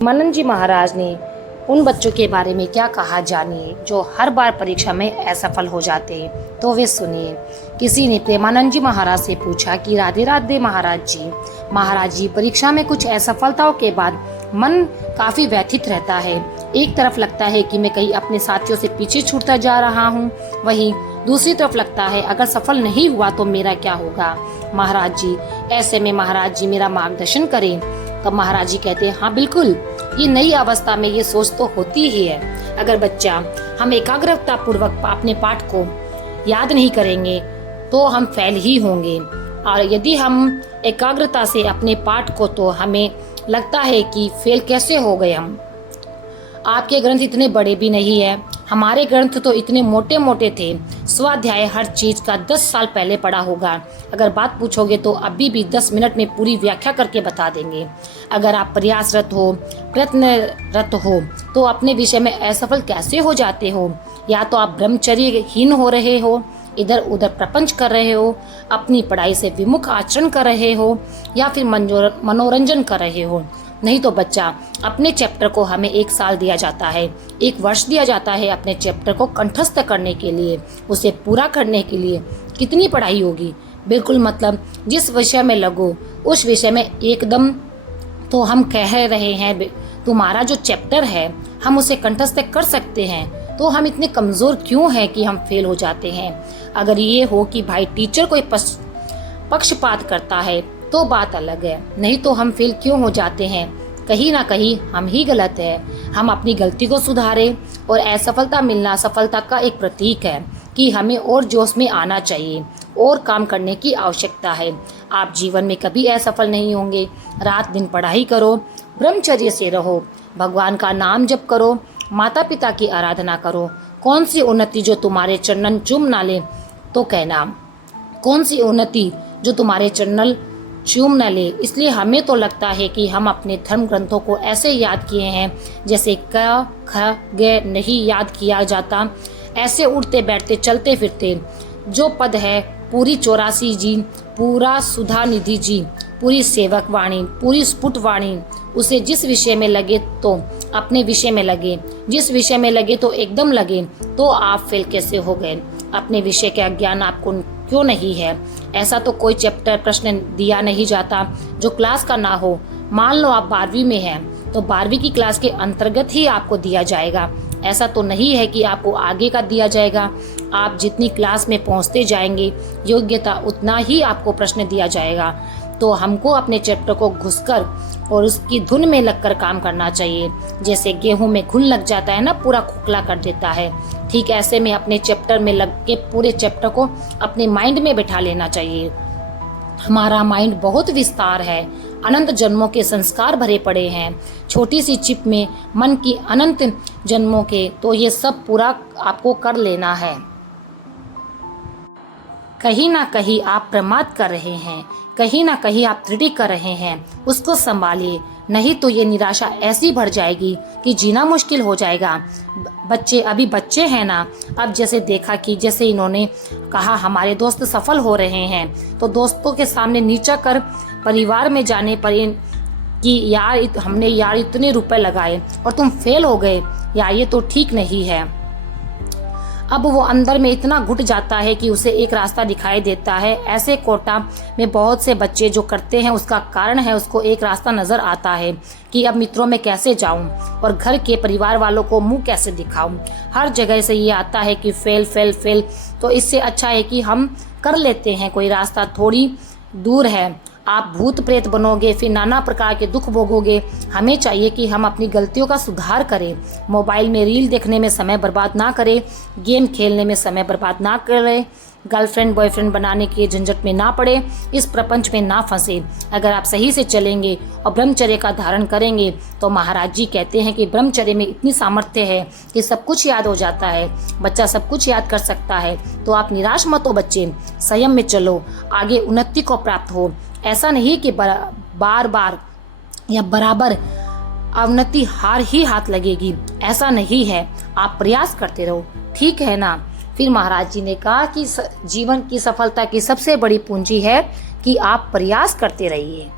मनन जी महाराज ने उन बच्चों के बारे में क्या कहा जानिए जो हर बार परीक्षा में असफल हो जाते हैं। तो वे सुनिए। किसी ने प्रेमानंद जी महाराज से पूछा कि राधे राधे महाराज जी परीक्षा में कुछ असफलताओं के बाद मन काफी व्यथित रहता है। एक तरफ लगता है कि मैं कहीं अपने साथियों से पीछे छूटता जा रहा हूँ, वहीं दूसरी तरफ लगता है अगर सफल नहीं हुआ तो मेरा क्या होगा। महाराज जी, ऐसे में महाराज जी मेरा मार्गदर्शन करें। तब महाराज जी कहते हैं, हाँ बिल्कुल, ये नई अवस्था में ये सोच तो होती ही है। अगर बच्चा हम एकाग्रता पूर्वक अपने पाठ को याद नहीं करेंगे तो हम फेल ही होंगे, और यदि हम एकाग्रता से अपने पाठ को, तो हमें लगता है कि फेल कैसे हो गए हम। आपके ग्रंथ इतने बड़े भी नहीं है, हमारे ग्रंथ तो इतने मोटे मोटे थे। स्वाध्याय हर चीज का 10 साल पहले पढ़ा होगा। अगर बात पूछोगे तो अभी भी 10 मिनट में पूरी व्याख्या करके बता देंगे। अगर आप प्रयासरत हो, प्रयत्नरत हो, तो अपने विषय में असफल कैसे हो जाते हो। या तो आप ब्रह्मचर्यहीन हो रहे हो, इधर उधर प्रपंच कर रहे हो, अपनी पढ़ाई से विमुख आचरण कर रहे हो, या फिर मनोरंजन कर रहे हो। नहीं तो बच्चा, अपने चैप्टर को हमें 1 साल दिया जाता है, 1 वर्ष दिया जाता है अपने चैप्टर को कंठस्थ करने के लिए, उसे पूरा करने के लिए कितनी पढ़ाई होगी। बिल्कुल, मतलब जिस विषय में लगो उस विषय में एकदम। तो हम कह रहे हैं तुम्हारा जो चैप्टर है हम उसे कंठस्थ कर सकते हैं, तो हम इतने कमज़ोर क्यों हैं कि हम फेल हो जाते हैं। अगर ये हो कि भाई टीचर कोई पक्षपात करता है तो बात अलग है, नहीं तो हम फेल क्यों हो जाते हैं। कहीं ना कहीं हम ही गलत है। हम अपनी गलती को सुधारें, और असफलता मिलना सफलता का एक प्रतीक है कि हमें और जोश में आना चाहिए और काम करने की आवश्यकता है। आप जीवन में कभी असफल नहीं होंगे। रात दिन पढ़ाई करो, ब्रह्मचर्य से रहो, भगवान का नाम जप करो, माता पिता की आराधना करो। कौन सी उन्नति जो तुम्हारे चरणन चूम ना ले तो कहना, कौन सी उन्नति जो तुम्हारे चरणन चूम न ले। इसलिए हमें तो लगता है कि हम अपने धर्म ग्रंथों को ऐसे याद किए हैं जैसे क ख ग नहीं याद किया जाता। ऐसे उठते बैठते चलते फिरते जो पद है, पूरी 84 जी, पूरा सुधा निधि जी, पूरी सेवक वाणी, पूरी स्फुट वाणी, उसे जिस विषय में लगे तो अपने विषय में लगे, जिस विषय में लगे तो एकदम लगे। तो आप फेल कैसे हो गए। अपने विषय का ज्ञान आपको क्यों नहीं है। ऐसा तो कोई चैप्टर प्रश्न दिया नहीं जाता जो क्लास का ना हो। मान लो आप 12वीं में हैं तो 12वीं की क्लास के अंतर्गत ही आपको दिया जाएगा। ऐसा तो नहीं है कि आपको आगे का दिया जाएगा। आप जितनी क्लास में पहुंचते जाएंगे योग्यता उतना ही आपको प्रश्न दिया जाएगा। तो हमको अपने चैप्टर को घुसकर और उसकी धुन में लगकर काम करना चाहिए। जैसे गेहूं में घुन लग जाता है ना, पूरा खोखला कर देता है, ठीक ऐसे में अपने चैप्टर में लग के पूरे चैप्टर को अपने माइंड में बैठा लेना चाहिए। हमारा माइंड बहुत विस्तार है, अनंत जन्मों के संस्कार भरे पड़े हैं छोटी सी चिप में मन की अनंत जन्मों के। तो ये सब पूरा आपको कर लेना है। कहीं ना कहीं आप प्रमाद कर रहे हैं, कहीं ना कहीं आप त्रुटि कर रहे हैं, उसको संभालिए, नहीं तो ये निराशा ऐसी बढ़ जाएगी कि जीना मुश्किल हो जाएगा। बच्चे अभी बच्चे हैं ना। अब जैसे देखा कि जैसे इन्होंने कहा हमारे दोस्त सफल हो रहे हैं, तो दोस्तों के सामने नीचा कर परिवार में जाने पर कि यार हमने यार इतने रुपए लगाए और तुम फेल हो गए, यार ये तो ठीक नहीं है। अब वो अंदर में इतना घुट जाता है कि उसे एक रास्ता दिखाई देता है। ऐसे कोटा में बहुत से बच्चे जो करते हैं उसका कारण है उसको एक रास्ता नज़र आता है कि अब मित्रों में कैसे जाऊं और घर के परिवार वालों को मुंह कैसे दिखाऊं। हर जगह से ये आता है कि फेल फेल फेल। तो इससे अच्छा है कि हम कर लेते हैं कोई रास्ता, थोड़ी दूर है। आप भूत प्रेत बनोगे, फिर नाना प्रकार के दुख भोगोगे। हमें चाहिए कि हम अपनी गलतियों का सुधार करें। मोबाइल में रील देखने में समय बर्बाद ना करें, गेम खेलने में समय बर्बाद ना करें, गर्लफ्रेंड बॉयफ्रेंड बनाने के झंझट में ना पड़े, इस प्रपंच में ना फंसे। अगर आप सही से चलेंगे और ब्रह्मचर्य का धारण करेंगे तो महाराज जी कहते हैं कि ब्रह्मचर्य में इतनी सामर्थ्य है कि सब कुछ याद हो जाता है। बच्चा सब कुछ याद कर सकता है। तो आप निराश मत हो बच्चे, संयम में चलो, आगे उन्नति को प्राप्त हो। ऐसा नहीं कि बार बार या बराबर अवनति हार ही हाथ लगेगी, ऐसा नहीं है। आप प्रयास करते रहो, ठीक है ना। फिर महाराज जी ने कहा कि जीवन की सफलता की सबसे बड़ी पूंजी है कि आप प्रयास करते रहिए।